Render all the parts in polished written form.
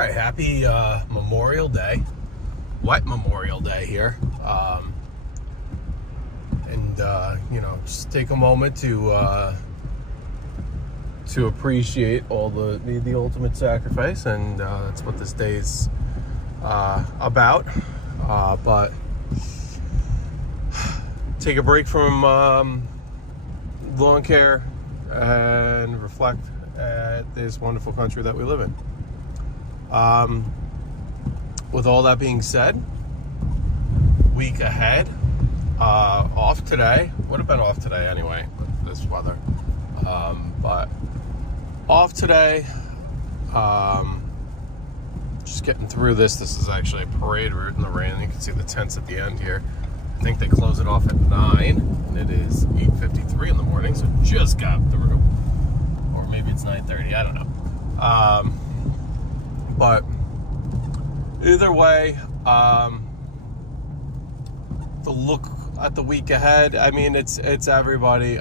right, happy Memorial Day. Wet Memorial Day here. Just take a moment to appreciate all the ultimate sacrifice, and that's what this day's about. But take a break from lawn care and reflect at this wonderful country that we live in. With all that being said, week ahead, off today. Would have been off today anyway with this weather. But off today, just getting through this. This is actually a parade route in the rain. You can see the tents at the end here. I think they close it off at 9, and it is 8:53 in the morning, so just got through. Or maybe it's 9:30, I don't know. But either way, the look at the week ahead, I mean, it's everybody,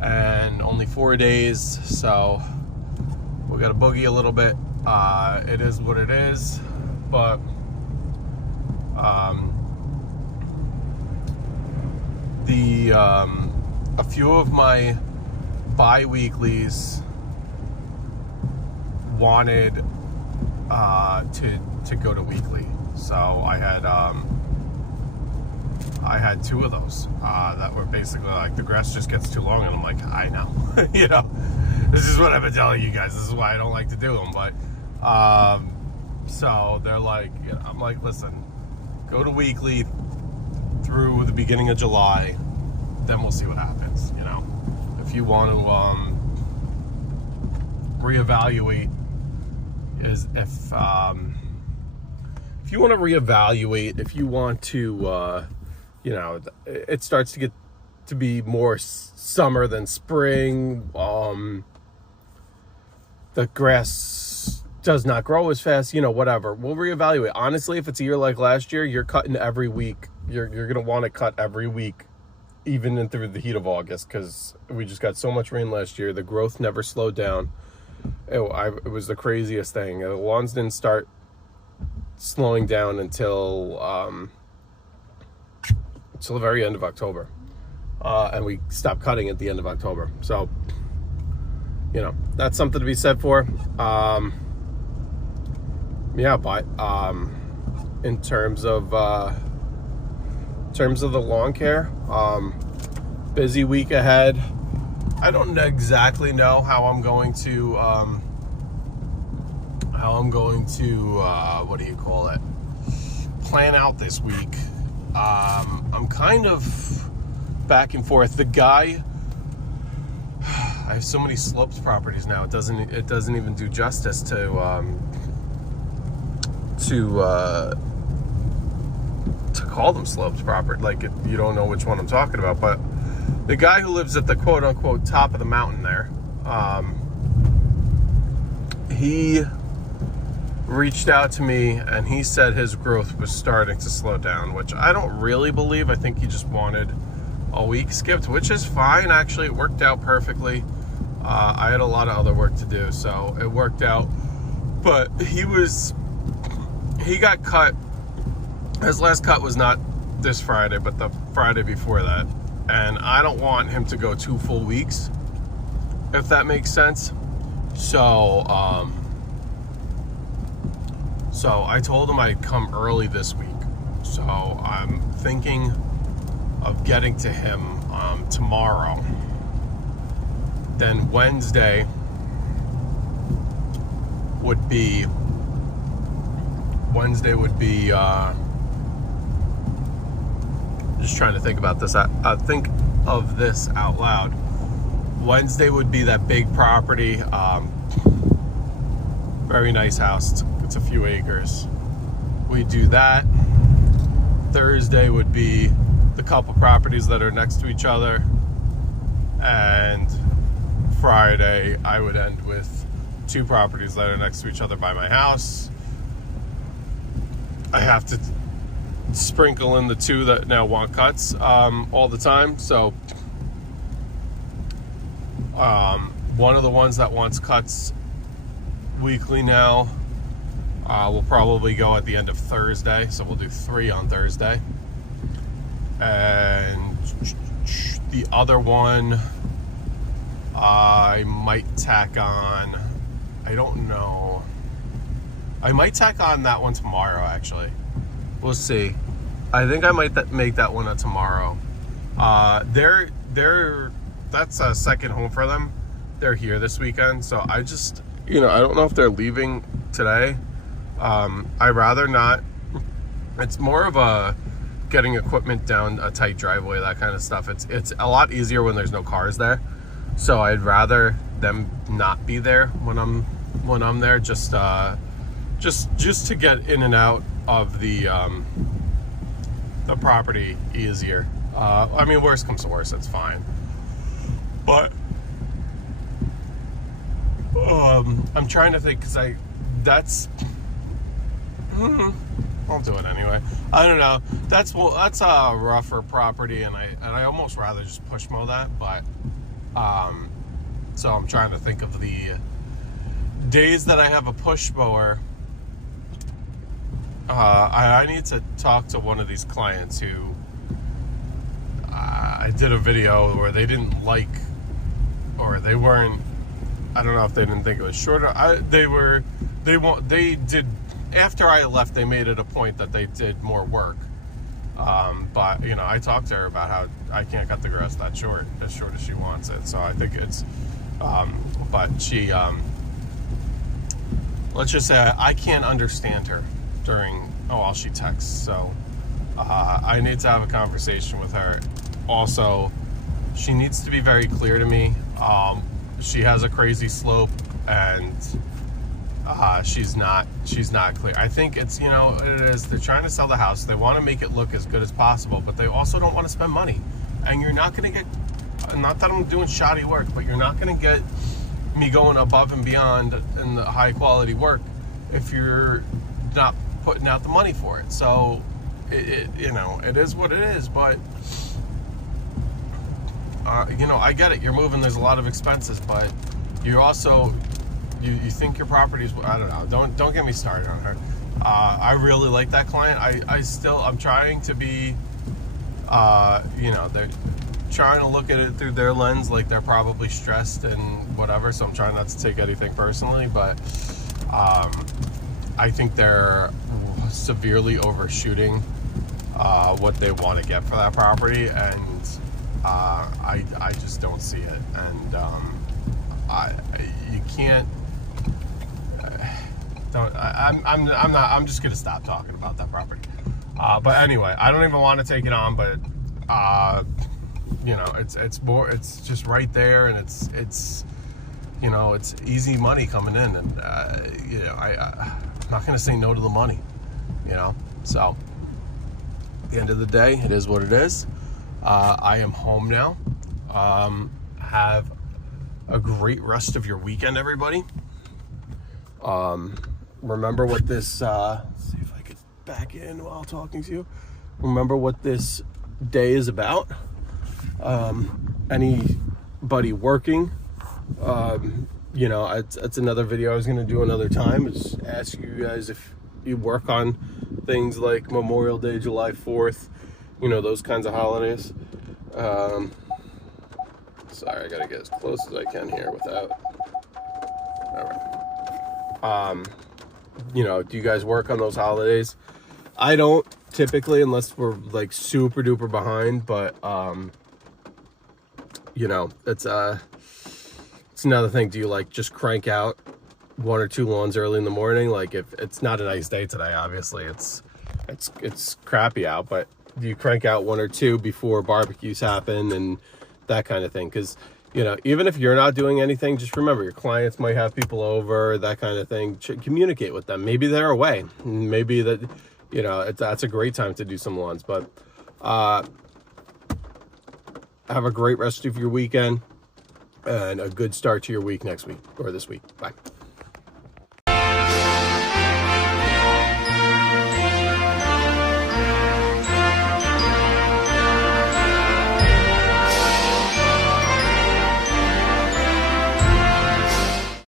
and only 4 days, so we got to boogie a little bit. It is what it is, but a few of my bi-weeklies wanted to go to weekly, so I had 2 of those that were basically like, the grass just gets too long, and I'm like, I know. This is what I've been telling you guys. This is why I don't like to do them. But so they're like, I'm like, listen, go to weekly through the beginning of July, then we'll see what happens. If you want to reevaluate, if you want to reevaluate, if you want to, it starts to get to be more summer than spring. The grass does not grow as fast, whatever. We'll reevaluate. Honestly, if it's a year like last year, you're cutting every week. You're going to want to cut every week, even through the heat of August, because we just got so much rain last year. The growth never slowed down. It was the craziest thing. The lawns didn't start slowing down until the very end of October, and we stopped cutting at the end of October. So, that's something to be said for. But in terms of the lawn care, busy week ahead. I don't exactly know how I'm going to plan out this week. I'm kind of back and forth. The guy, I have so many sloped properties now. It doesn't even do justice to call them sloped property. Like, you don't know which one I'm talking about. But the guy who lives at the quote unquote top of the mountain there, he reached out to me, and he said his growth was starting to slow down, which I don't really believe. I think he just wanted a week skipped, which is fine. Actually, it worked out perfectly. I had a lot of other work to do, so it worked out. But he got cut. His last cut was not this Friday, but the Friday before that. And I don't want him to go 2 full weeks, if that makes sense. So I told him I'd come early this week. So I'm thinking of getting to him tomorrow. Then Wednesday would be just trying to think about this. I think of this out loud. Wednesday would be that big property, very nice house. It's a few acres. We do that. Thursday would be the couple properties that are next to each other, and Friday I would end with 2 properties that are next to each other by my house. I have to sprinkle in the 2 that now want cuts all the time. So one of the ones that wants cuts weekly now. We'll probably go at the end of Thursday, so we'll do 3 on Thursday. And the other one, I might tack on, I don't know. I might tack on that one tomorrow, actually. We'll see. I think I might make that one a tomorrow. That's a second home for them. They're here this weekend, so I just, I don't know if they're leaving today. I'd rather not. It's more of a getting equipment down a tight driveway, that kind of stuff. It's a lot easier when there's no cars there. So I'd rather them not be there when I'm there, just to get in and out of the property easier. I mean, worst comes to worst, that's fine. But I'm trying to think, because I'll do it anyway. I don't know. That's a rougher property, and I almost rather just push mow that. But so I'm trying to think of the days that I have a push mower. I need to talk to one of these clients who I did a video where they didn't like, or they weren't. I don't know if they didn't think it was shorter. They did. After I left, they made it a point that they did more work. But I talked to her about how I can't cut the grass that short as she wants it. So I think it's, but she, let's just say I can't understand her while she texts. So I need to have a conversation with her. Also, she needs to be very clear to me. She has a crazy slope, and she's not clear. I think it's, it is, they're trying to sell the house. They want to make it look as good as possible, but they also don't want to spend money. And you're not going to get, not that I'm doing shoddy work, but you're not going to get me going above and beyond in the high quality work if you're not putting out the money for it. So it is what it is, but I get it. You're moving. There's a lot of expenses, but you also, you think your property's, I don't know. Don't get me started on her. I really like that client. I'm trying to be, they're trying to look at it through their lens, like they're probably stressed and whatever. So I'm trying not to take anything personally, but I think they're severely overshooting what they want to get for that property, and I just don't see it. And you can't. I'm just gonna stop talking about that property. But anyway, I don't even want to take it on, but it's just right there, and it's easy money coming in, and I'm not gonna say no to the money, so at the end of the day, it is what it is. I am home now. Have a great rest of your weekend, everybody. Remember what this, let's see if I could back in while talking to you. Remember what this day is about. Anybody working, it's another video I was going to do another time. It's ask you guys if you work on things like Memorial Day, July 4th, those kinds of holidays. Sorry, I got to get as close as I can here without, all right. Do you guys work on those holidays? I don't typically, unless we're like super duper behind, but it's another thing. Do you just crank out 1 or 2 lawns early in the morning? Like, if it's not a nice day today, obviously it's crappy out, but do you crank out 1 or 2 before barbecues happen and that kind of thing? Because even if you're not doing anything, just remember your clients might have people over, that kind of thing. Communicate with them. Maybe they're away. Maybe that, that's a great time to do some lawns. But have a great rest of your weekend and a good start to your week next week or this week. Bye.